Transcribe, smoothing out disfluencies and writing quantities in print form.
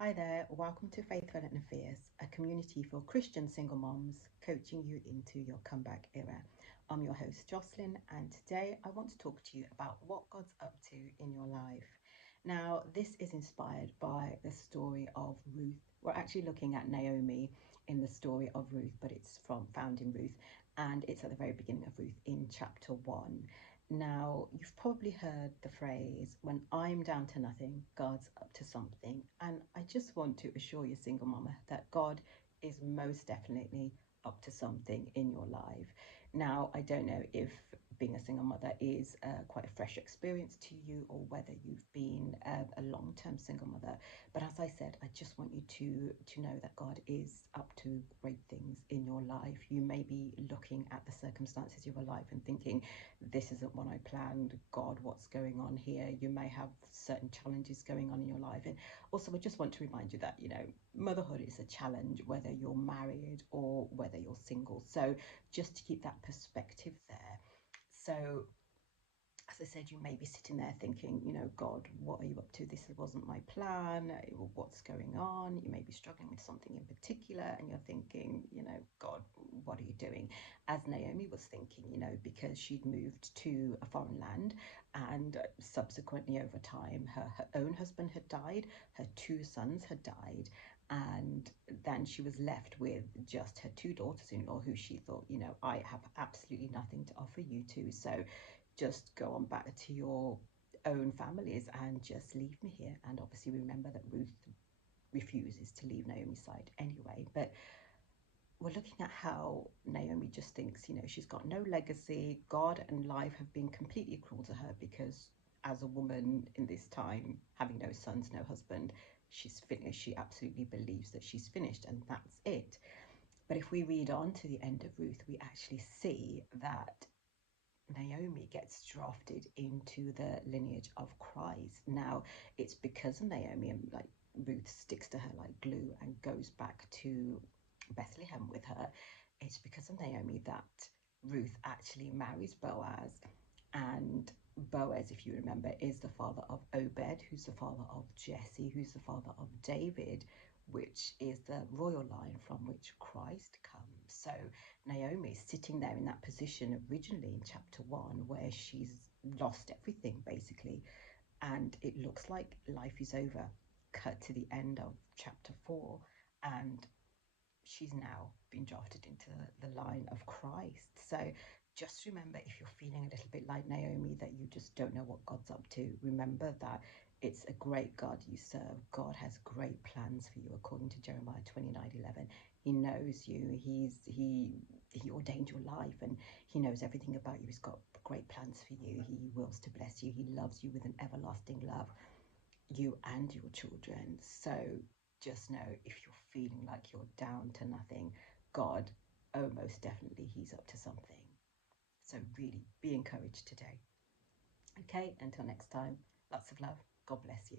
Hi there, welcome to Faithful and Fierce, a community for Christian single moms coaching you into your comeback era. I'm your host Jocelyn, and today I want to talk to you about what God's up to in your life. Now, this is inspired by the story of Ruth. We're actually looking at Naomi in the story of Ruth, but it's found in Ruth, and it's at the very beginning of Ruth in chapter 1. Now, you've probably heard the phrase, when I'm down to nothing, God's up to something. And I just want to assure you, single mama, that God is most definitely up to something in your life. Now, I don't know if being a single mother is quite a fresh experience to you, or whether you've been a long-term single mother. But as I said, I just want you to know that God is up to great things in your life. You may be looking at the circumstances of your life and thinking, this isn't what I planned. God, what's going on here? You may have certain challenges going on in your life. And also, I just want to remind you that, motherhood is a challenge, whether you're married or whether you're single. So just to keep that perspective there. So as I said, you may be sitting there thinking, God, what are you up to? This wasn't my plan. What's going on? You may be struggling with something in particular, and you're thinking, God, what are you doing? As Naomi was thinking, because she'd moved to a foreign land, and subsequently over time, her own husband had died, her two sons had died, and then she was left with just her two daughters-in-law, who she thought, I have absolutely nothing to offer you to. So just go on back to your own families and just leave me here. And obviously, we remember that Ruth refuses to leave Naomi's side anyway. But we're looking at how Naomi just thinks, she's got no legacy. God and life have been completely cruel to her, because as a woman in this time, having no sons, no husband, she's finished. She absolutely believes that she's finished, and that's it. But if we read on to the end of Ruth, we actually see that Naomi gets drafted into the lineage of Christ. Now, it's because of Naomi, and like Ruth sticks to her like glue and goes back to Bethlehem with her. It's because of Naomi that Ruth actually marries Boaz, and Boaz, if you remember, is the father of Obed, who's the father of Jesse, who's the father of David, which is the royal line from which Christ comes. So Naomi is sitting there in that position originally in chapter 1, where she's lost everything basically, and it looks like life is over. Cut to the end of chapter 4, and she's now been drafted into the line of Christ. So just remember, if you're feeling a little bit like Naomi, that you just don't know what God's up to, remember that it's a great God you serve. God has great plans for you, according to Jeremiah 29:11. He knows you. He ordained your life, and he knows everything about you. He's got great plans for you. He wills to bless you. He loves you with an everlasting love, you and your children. So just know, if you're feeling like you're down to nothing, God, oh, most definitely, he's up to something. So really be encouraged today. Okay, until next time, lots of love. God bless you.